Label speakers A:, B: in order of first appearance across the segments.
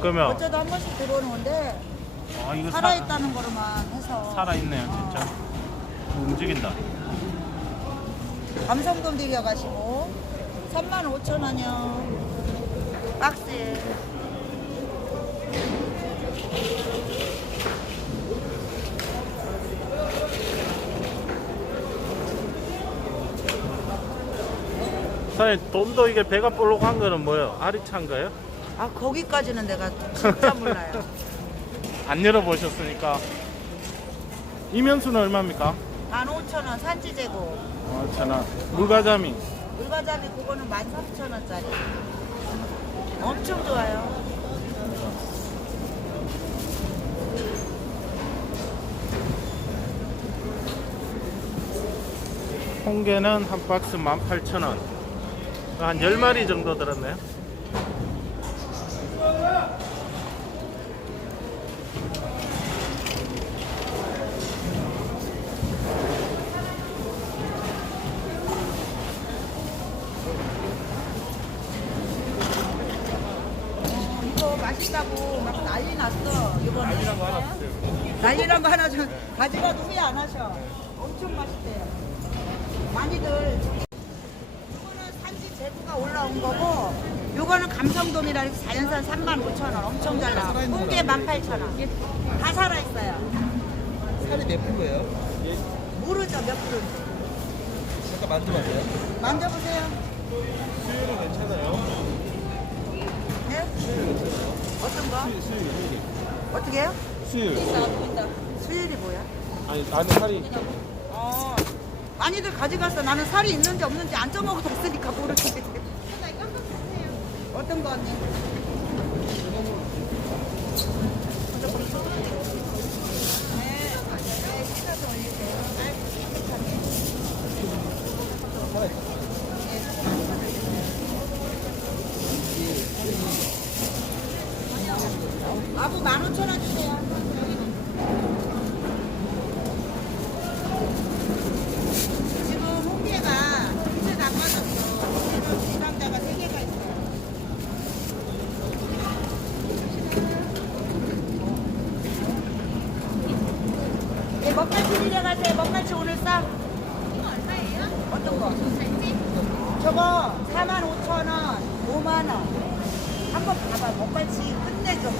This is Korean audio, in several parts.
A: 그러면
B: 어쩌다 한 번씩 들어오는데
A: 아 이거 사-
B: 살아있다는 거로만 해서.
A: 살아있네요 진짜. 움직인다.
B: 감성돔 들여가시고 35,000원이요. 박스에
A: 사장님 돔도 이게 배가 볼록한 거는 뭐예요? 거예요?
B: 아 거기까지는 내가 진짜 몰라요.
A: 안 열어보셨으니까. 이면수는 얼마입니까?
B: 15,000원 산지재고.
A: 어, 천원. 물가자미?
B: 물과자리 그거는 13,000원짜리. 엄청 좋아요.
A: 홍게는 한 박스 18,000원. 한 10마리 정도 들었네요
B: 맛있다고 막 난리 났어 이번에. 난리난 거 하나 주세요 난리난 거 하나 좀 가지라도 후회 안 하셔. 엄청 맛있대요. 많이들. 이거는 산지 재고가 올라온 거고 요거는 감성돔이라 해서 자연산 35,000원. 엄청 잘 나와. 홍게 18,000원. 다 살아있어요.
C: 살이 몇 프로예요?
B: 모르죠 몇 프로인지
C: 잠깐 만져봐세요.
B: 만져보세요.
C: 수율은 괜찮아요.
B: 네? 어떤 거? 어떻게 해요?
C: 수율.
B: 수율이 뭐야?
C: 아니 안에 살이
B: 어, 많이들 가져갔어. 나는 살이 있는지 없는지 안 쪄먹어도 없으니까 모르겠는데. 어떤 거 언니? 네, 네, 씻어서 올리세요. 아이고, 깨끗하게. 아부 만 오천 원 주세요. 지금 홍게가 이제 나빠졌어. 지금 지방자가 세 개가 있어요. 네, 먹갈치 먹갈치 오늘 싸. 이거 얼마예요? 어떤 거? 저거 4만 5천 원, 5만 원. 한번 봐봐. 먹갈치 끝내줘.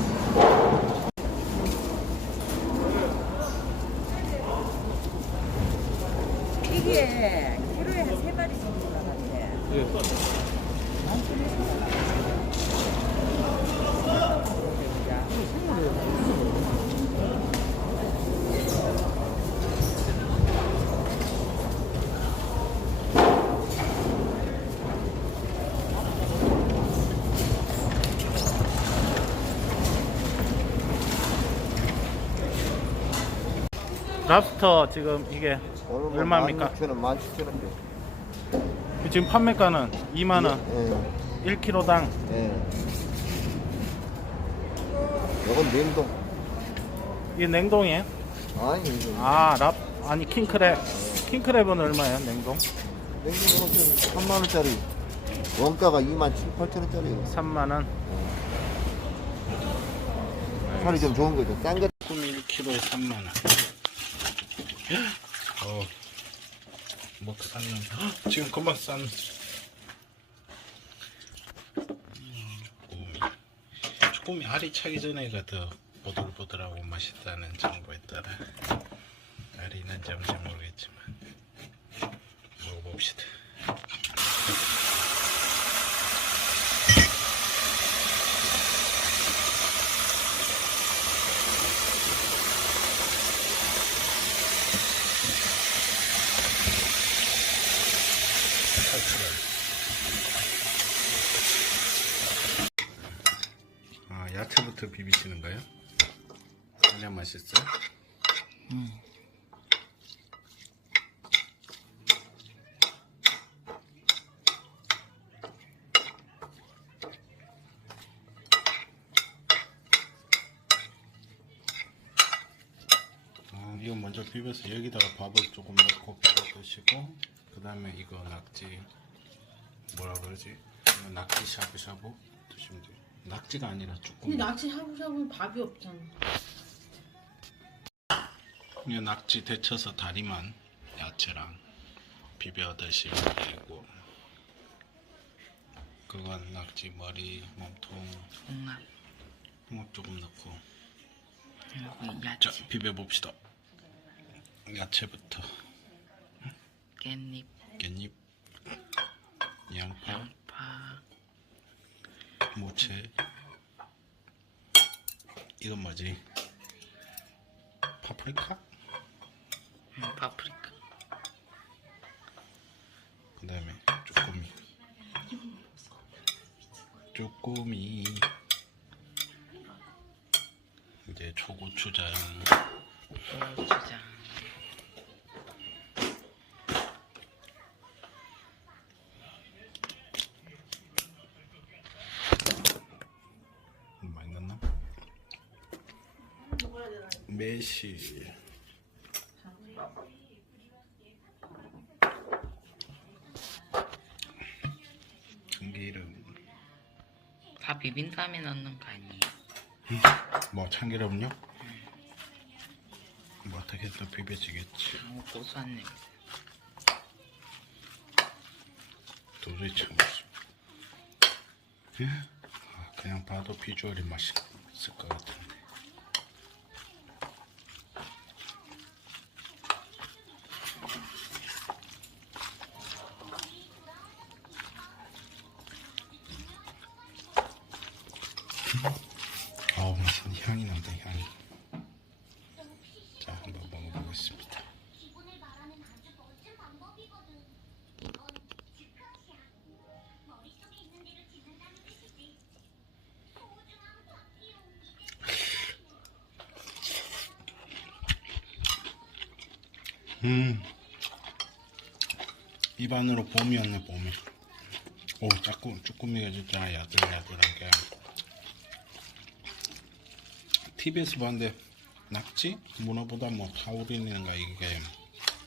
B: 이게 키로에 한 세 마리 정도 나갔대.
C: 예.
A: 랍스터 지금 이게 얼마입니까?
D: 16,000원, 17,000원.
A: 지금 판매가는 2만 원
D: 예,
A: 1kg당
D: 예. 이건 냉동.
A: 이게 냉동이에요?
D: 아니, 이거
A: 아 랍 아니 킹크랩 킹크랩은 얼마예요 냉동?
D: 냉동은 좀 3만원짜리. 원가가 2만 7, 8천원짜리예요
A: 3만 원
D: 살이 좀 좋은 거죠. 싼 거.
A: 꿈이 1kg에 3만 원 어, 먹 헉, 지금 금방 싼 쭈꾸미. 쭈꾸미 알이 차기 전에가 더 보들보들하고 맛있다는 정보에 따라 알이 있는지 없는지 모르겠지만 먹어봅시다 아 야채부터 비비시는가요? 그냥 맛있어요? 어, 이거 먼저 비벼서 여기다가 밥을 조금 넣고 비벼 드시고 그 다음에 이거 낙지 뭐라 그러지? 낙지 샤브샤브 드시면 돼요 낙지가 아니라
E: 근데
A: 쭈꾸미.
E: 낙지 샤브샤브는 밥이 없잖아.
A: 그냥 낙지 데쳐서 다리만 야채랑 비벼 드시면 되고. 그건 낙지 머리 몸통.
F: 홍합
A: 홍합 조금 넣고.
F: 그리고
A: 자
F: 야채.
A: 비벼 봅시다. 야채부터.
F: 깻잎.
A: 깻잎. 양파
F: 양파
A: 무채. 이건 뭐지? 파프리카?
F: 음, 파프리카.
A: 그 다음에 쭈꾸미. 쭈꾸미. 이제 초고추장.
F: 고추장
A: 많이 넣나? 매실 참기름
F: 다 비빔밥에 넣는 거 아니에요?
A: 뭐 참기름요? 뭐 어떻게 또 비벼지겠지
F: 너무 고소한 냄새
A: 도저히 참을 수 예? 아, 그냥 봐도 비주얼이 맛있을 것 같은데 음. 입안으로 봄이 왔네 봄이. 오 쭈꾸, 쭈꾸미가 진짜 야들야들하게. TV에서 봤는데 낙지? 문어보다 뭐 타우린인가 이게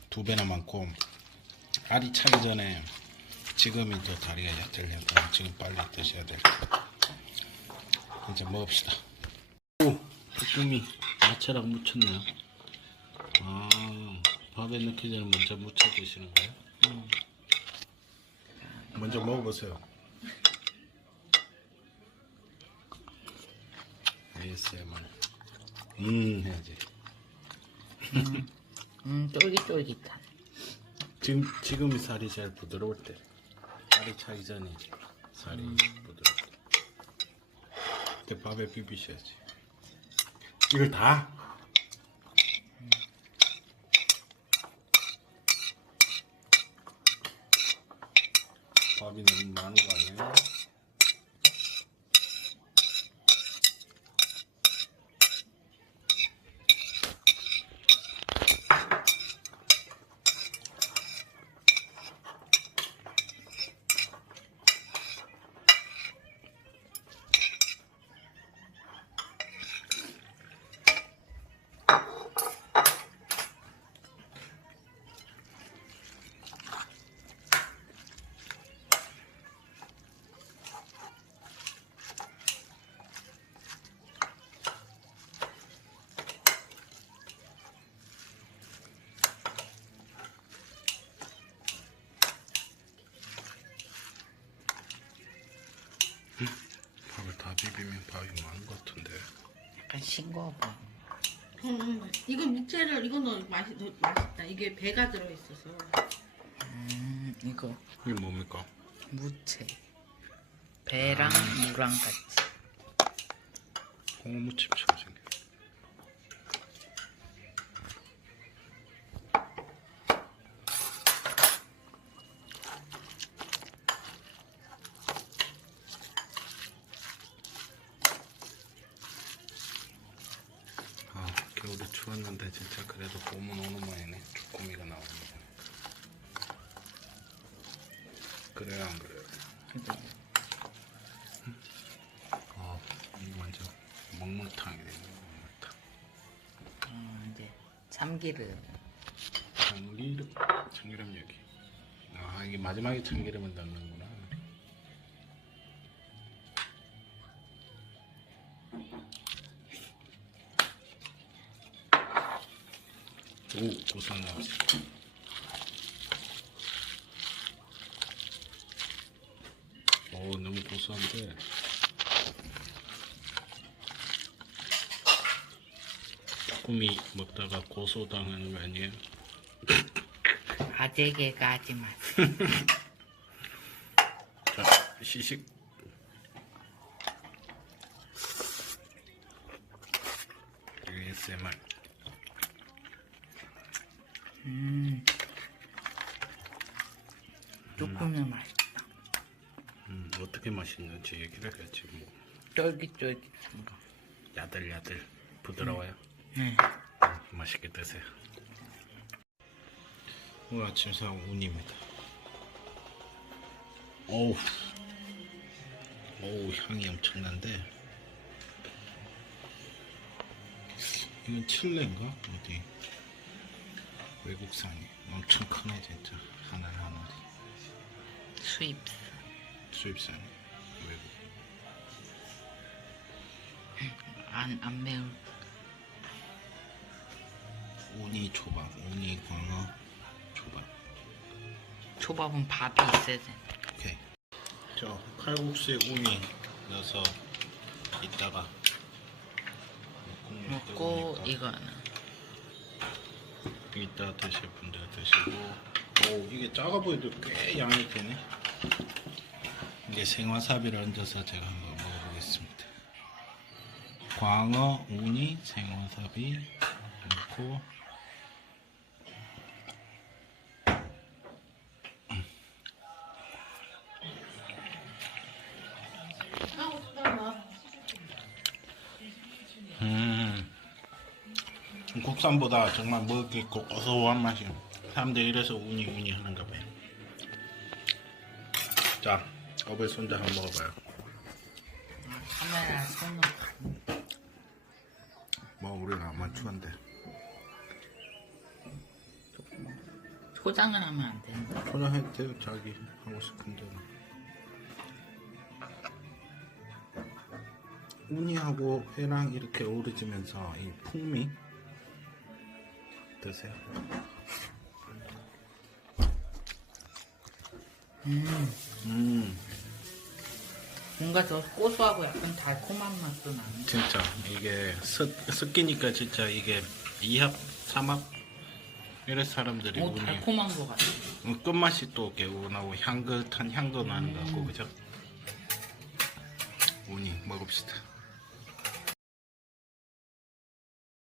A: 두 배나 많고 알이 차기 전에 지금이 더 다리가 야들야들 지금 빨리 드셔야 될 거예요 이제 먹읍시다. 오 쭈꾸미 야채랑 무쳤네요. 아 밥에 넣기 전에 먼저 무쳐 드시는 거예요? 먼저 먹어보세요. ASMR 음 해야지.
F: 음. 쫄깃쫄깃한.
A: 지금 지금이 살이 제일 부드러울 때. 살이 차기 전이지 살이 부드러울 때. 그때 밥에 비비셔야지. 이걸 다? 밥이 너무 많은 비비면 밥이 많은 것 같은데.
F: 약간 싱거워 보여
E: 음, 이거 무채를 이건 너 맛이 더 맛있다. 이게 배가 들어 있어서.
F: 음 이거.
A: 이게 뭡니까?
F: 무채. 배랑 무랑 같이.
A: 홍어무침처럼 생겨 아 겨울에 추웠는데 진짜 그래도 봄은 오는 모양이네 쭈꾸미가 나옵니다 그래요 안 그래요? 아 이거 완전 먹물탕이네 먹물탕.
F: 음, 이제 참기름.
A: 참기름 참기름 여기. 아 이게 마지막에 참기름을 넣는구나 고소한데. 조금이 먹다가 고소당하는 거 아니에요?
F: 아재개가 하지 마.
A: 자, 시식. ASMR.
F: 음. 조금은 맛있다.
A: 음, 어떻게 맛있는지 얘기를 해야지 뭐.
F: 쫄깃쫄깃한 거.
A: 야들야들 부드러워요.
F: 네.
A: 맛있게 드세요. 오늘 아침 사온 운입니다. 어우, 어우 향이 엄청난데. 이건 칠레인가 어디? 외국산이 엄청 크네 진짜 하나 하나리
F: 수입.
A: 수입산 외국.
F: 안, 안 매울.
A: 우니 초밥, 우니 광어 초밥.
F: 초밥은 밥이 있어야 돼.
A: 오케이. 저 칼국수에 우니 넣어서 이따가
F: 먹고
A: 끓으니까
F: 이거는
A: 이따 드실 분들 드시고 오 이게 작아 보여도 꽤 양이 되네. 이게 생와사비를 얹어서 제가 한번 먹어보겠습니다. 광어, 우니, 생와사비 넣고 음, 국산보다 정말 먹기 고소한 맛이. 사람들이 이래서 우니 우니 하는가 봐요. 자, 어배 손자 한번 먹어봐요.
F: 카메라 손으로 가-
A: 뭐 우리는 아마추어인데.
F: 포장을 하면 안 된다.
A: 그냥 해도 돼요, 자기 하고 싶은 대로. 우니하고 회랑 이렇게 어우러지면서 이 풍미 드세요.
F: 음,
A: 음,
F: 뭔가 더 고소하고 약간 달콤한 맛도 나네.
A: 진짜 이게 섞, 섞이니까 진짜 이게 이합 삼합 이래 사람들이
F: 오,
A: 우니
F: 달콤한 것 같아.
A: 어, 끝맛이 또 개운하고 향긋한 향도 나는 것 같고 그죠? 우니 먹읍시다.